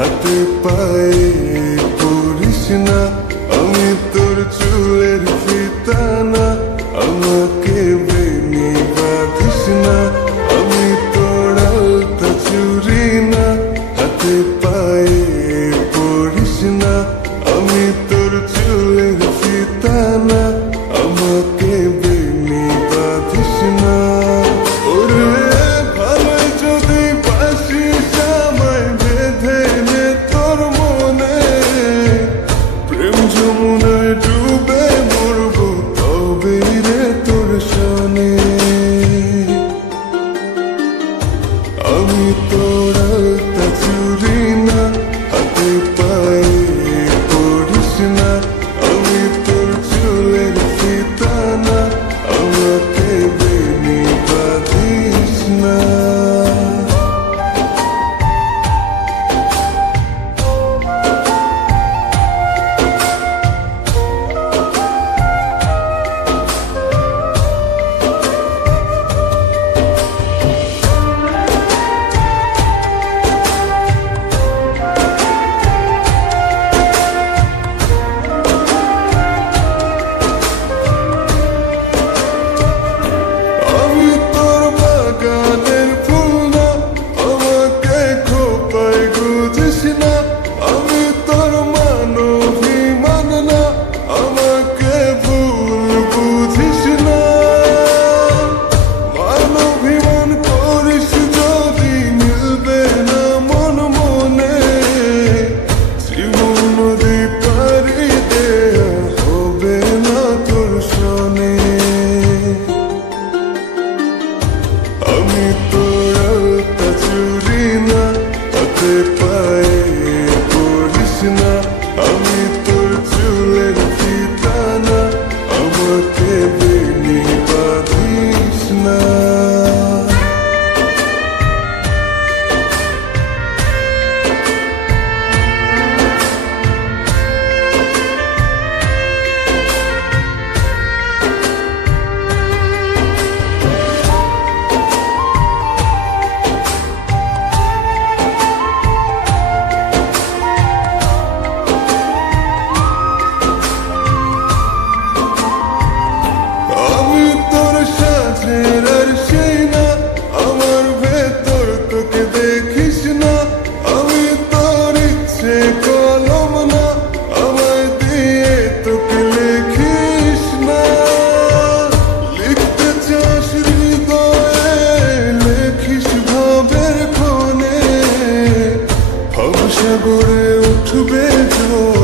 হাতে পায়ে পড়িস না, আমি তোর চুলের ফিতা না, আমাকে বেনি বাঁধিস না, আমি তোর আলতা চুরি না, হাতে পায়ে পড়িস না, আমি তোর চুলের ফিতা না, আমাকে বেনি বাঁধিস না। ওরে ভালো যদি বাসিস আমায় বেঁধে নে তোর মনে, প্রেম যমুনায় ডুবে মরবো তবে রে তোর শোনে। আমি তোর আলতা চুরি না, হাতে পায়ে পড়িস না, আমি তোর চুলের ফিতা না, আমাকে বেনি বাঁধিস না। আমি তোর বাগানের ফুল না, আমাকে খোপায় গুজিস না, আমি তোর মানবিমান না, আমাকে ভুল বুঝিস না। মানবিমান করিস যদি মিলবে না মন মনে, জীবন নদী পারি দেয়া হবে না তোর শোনে। আমি তোর আলতা চুরি না, হাতে পায়ে পড়িস না, আমি তোর চুলের ফিতা না, আমাকে বেনি বাঁধিস না। আমি তোর সাজের আর সেই না, আমার ভেতর তোকে দেখিস না, আমি তোর ইচ্ছে কলম না, আমায় দিয়ে তোকে লেখিস না। লিখতে চাস হৃদয়ে লেখিস ভাবের ক্ষণে, ভবসাগরে উঠবে জল।